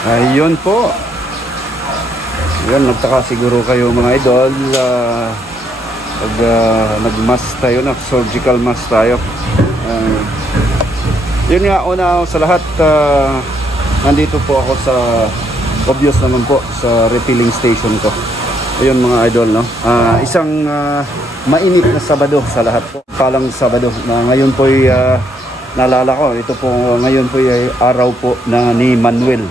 Ayun po. Yan, nagtaka siguro kayo mga idol. Pag nag-mask tayo, surgical mask tayo. Yun nga, una sa lahat, nandito po ako sa, obvious naman po, sa refilling station ko. Ayun mga idol, no? Isang mainit na Sabado sa lahat po. Palang Sabado na ngayon po ay naalala ko, ito po ngayon po ay araw po na ni Manuel.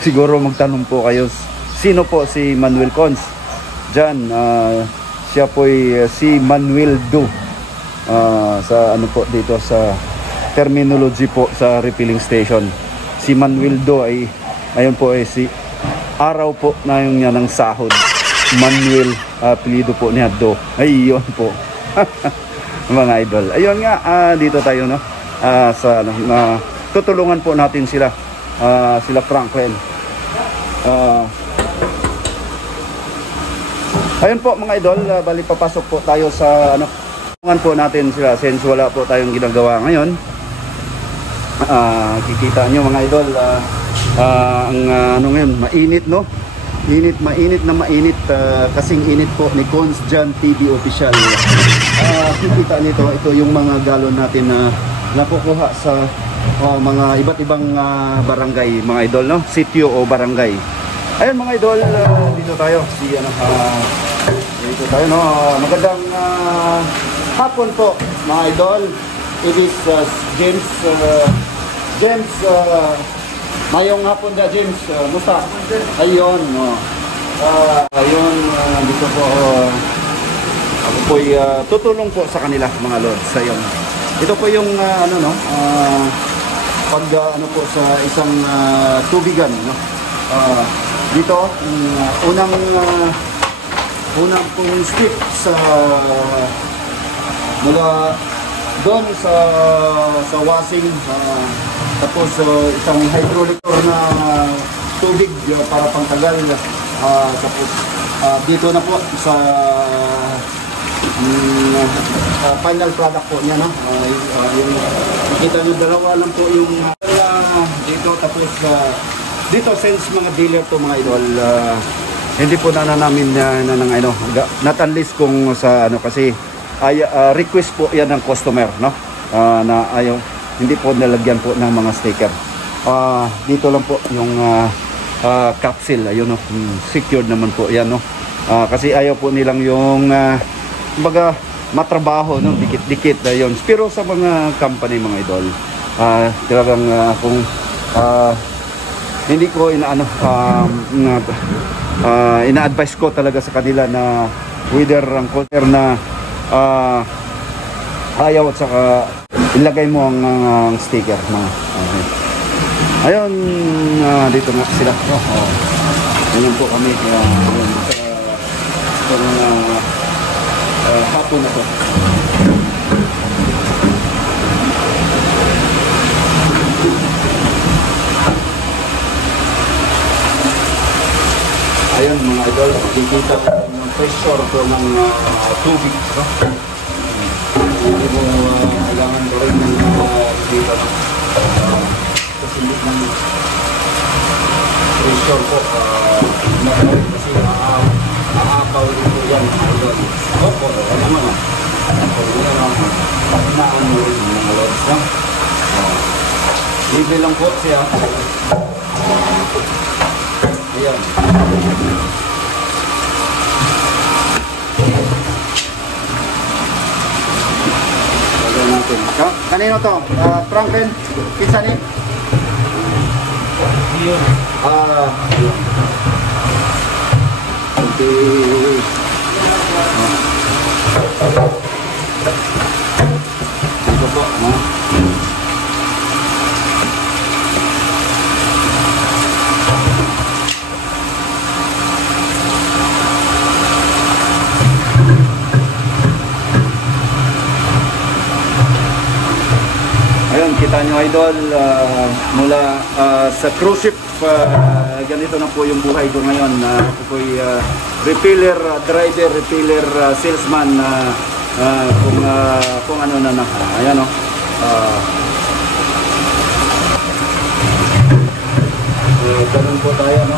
Siguro magtanong po kayo, sino po si Manuel Cons? Diyan, siya po ay si Manuel Do. Sa ano po dito sa terminology po sa refilling station. Si Manuel Do ay ngayon po ay si araw po na yung niya ng sahod. Manuel, apelido po niya Do. Ayun po. Mga idol. Ayun nga, dito tayo no. Sa ano, tutulungan po natin sila. Sila Franklin. Ayun po mga idol, bali papasok po tayo sa ano. Tulungan po natin sila since wala po tayong ginagawa ngayon. Kikita nyo mga idol, ang ano ngayon, mainit no. Mainit na mainit, kasing init po ni Cons Jan TV Official. Kikita nito, ito yung mga galon natin na nakukuha sa mga iba't ibang barangay mga idol no, sitio o barangay. Ayun mga idol, dito tayo dito tayo no. Magandang hapon po mga idol. It is James mayong hapon da James, musta? Ayun ayun, dito po ako po tutulong po sa kanila mga lords. Ayun, ito po yung ano no, pag ano po sa isang tubigan no. Dito unang pong step sa mula doon sa washing, tapos isang hydraulic na tubig para pangtagal, tapos dito na po sa final product po niya no. Yung nakita nyo, dalawa lang po yung dito, tapos dito since mga dealer to mga idol, hindi po namin not unless kung sa ano, kasi request po yan ng customer no, na ayaw, hindi po nalagyan po ng mga sticker. Dito lang po yung capsule, ayun no, secured naman po yan no. Kasi ayaw po nilang yung baga matrabaho no, dikit-dikit ayun. Pero sa mga company mga idol, talagang kung hindi ko ina-advise ko talaga sa kanila na whether ang customer na ayaw at saka ilagay mo ang sticker na. Okay. Ayun, dito nga sila. Ayun po kami ayun, sa hapon na to. Ayun mga idol, kikita ng pressure po ng tubig no? Hindi mo kailangan mo rin ng dito no? Kasi ng pressure po kasi naapaw dito yan idol. Opo, ano naman naan mo rin mga lods no? Libre lang po siya. Ayan. Lagyan natin. Kanino to? Franklin? Pizza ni? Ayun. Okay. Dito po. Ayun, kita nyo idol, mula sa cruise ship, ganito na po yung buhay ko ngayon. Ako po ay refiller driver, refiller salesman, kung ano na ayan o. ganun po tayo, no?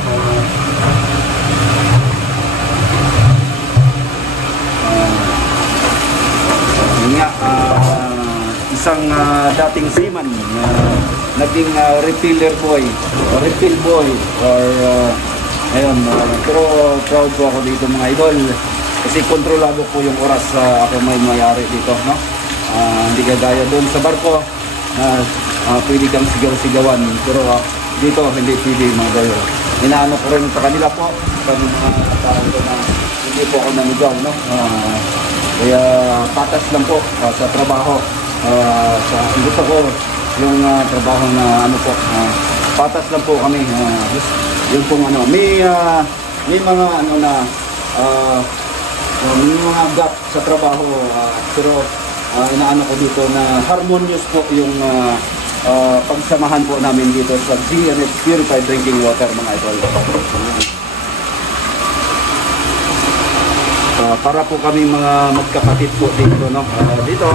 Yun nga, isang dating seaman, naging refiller boy, refill boy, or ayun, pero proud po ako dito mga idol kasi kontrolado po yung oras ako may-ari dito, no? Hindi kagaya doon sa barko na pwede kang sigaw-sigawan, pero dito hindi pwede mga idol. Inaano ko rin sa kanila po pag na hindi po ako nanigaw, no? Kaya patas lang po sa trabaho. Gusto ko yung trabaho na ano po, patas lang po kami. Yung pong ano, may mga ano na may mga gap sa trabaho, pero inaano ko dito na harmonious po yung pagsamahan po namin dito sa GNH Purified Drinking Water mga idol. Para po kami mga magkapatid po dito, no? Dito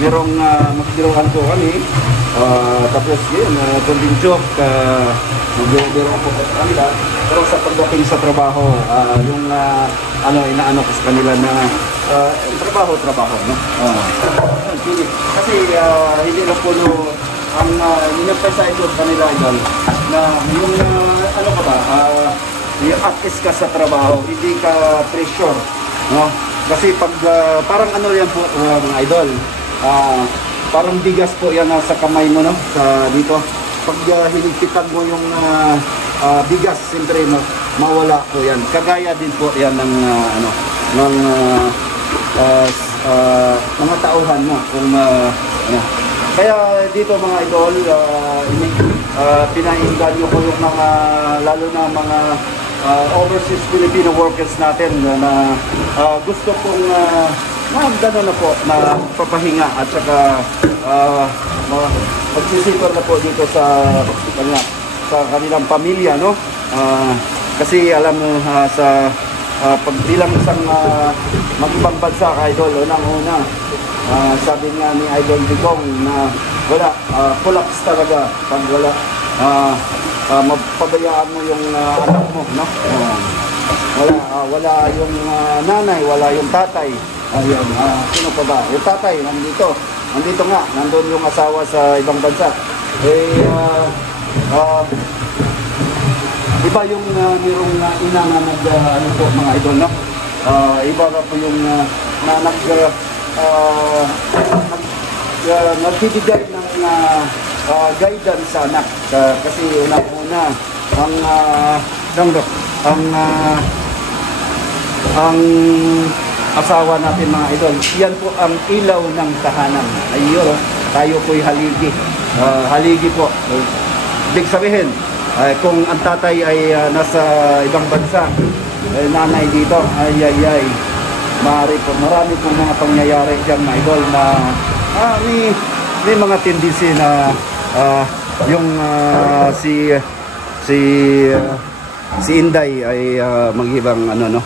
merong magbiruan po kami, tapos yun, kunting joke, magbiro po sa kanila, pero sa pagdating sa trabaho, yung ano, inaano ko sa kanila na trabaho, no? Kasi hindi na po ang in-emphasize ko sa kanila idol na yung ano ka ba, yung at-is ka sa trabaho, hindi ka pressure, no? Kasi pag parang ano yan po mga idol, parang bigas po yan sa kamay mo, no? Dito pag hinigpitan mo yung bigas, siyempre mawala po yan. Kagaya din po yan ng ano, ng mga tauhan mo kung ano. Kaya dito mga idol, pinainggan ko yung mga, lalo na mga overseas Filipino workers natin na gusto pong gano'n na po na papahinga at saka magsisipar na po dito sa kanilang pamilya, no? Kasi alam mo sa pagbilang isang mag-ibang bansa ka idol, unang-una sabi nga ni Idol Digong na wala, collapse talaga pag wala mapabayaan mo yung anak mo, no? Wala yung nanay, wala yung tatay. Ayun, sino pa ba? Yung tatay, nandito nga, nandun yung asawa sa ibang bansa. Iba yung mayroong ina na ano po mga idol, no? Iba na po yung nagbibigay ng guidance sa anak. Kasi una-una, ang asawa natin mga idol, yan po ang ilaw ng tahanan. Ayun, tayo po'y haligi. Haligi po. Ibig sabihin, kung ang tatay ay nasa ibang bansa, nanay dito, ay, marami po mga pangyayari dyan mga idol na may mga tendency na yung si Inday ay mag-ibang ano, no,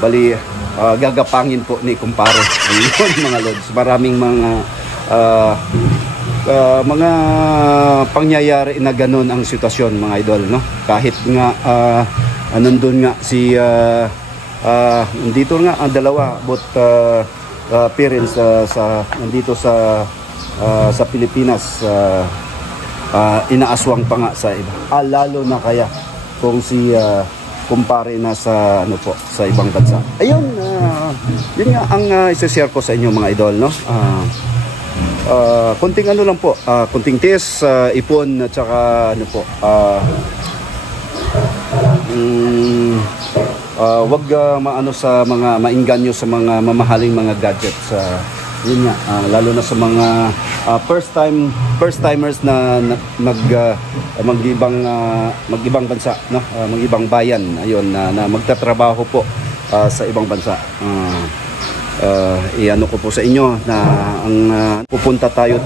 bali gagapangin po ni kumpare. Ayun mga lods, maraming mga pangyayari na ganun ang sitwasyon mga idol, no? Kahit nga nandun nga si nandito nga ang dalawa both parents nandito sa Pilipinas, inaaswang pa nga sa iba. Lalo na kaya kung si kumpare na sa ano po sa ibang bansa. Ayun, yun nga ang i-share ko sa inyo mga idol, no? Konting ano lang po, konting test, ipon at saka ano po, wag maano sa mga mainganyo sa mga mamahaling mga gadgets. Yun nga, lalo na sa mga first timers na mag-ibang bansa, no? Mag-ibang bayan, ayun, na magtatrabaho po sa ibang bansa. Iano ko po sa inyo na ang pupunta tayo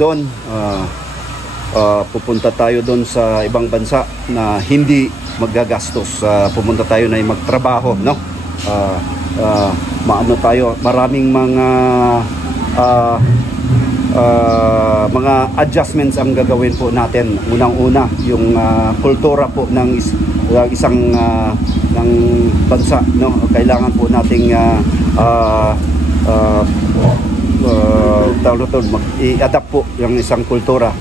doon sa ibang bansa na hindi maggagastos. Pupunta tayo na magtrabaho, no? Maano tayo, maraming mga mga adjustments ang gagawin po natin. Unang-una yung kultura po ng isang ng bansa, no? Kailangan po nating i-adapt po yung isang kultura.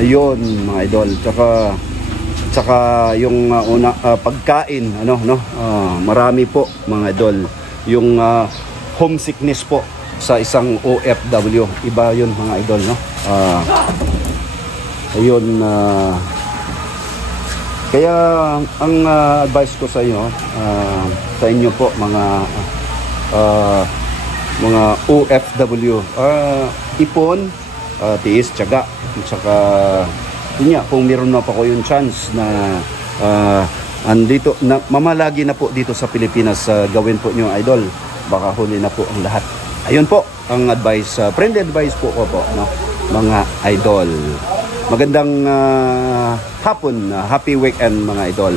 Ayun mga idol. Tsaka yung pagkain, marami po mga idol. Yung homesickness po sa isang OFW, iba yun mga idol, no? Ayun, kaya ang advice ko sa inyo po mga OFW, ipon, tiis, tiyaga, tsaka yun nga, kung meron na pa ko yung chance na andito na mamalagi na po dito sa Pilipinas, gawin po nyo idol, baka huli na po ang lahat. Ayun po ang advice, friendly advice po ko po, no? Mga idol. Magandang hapon, happy weekend mga idol.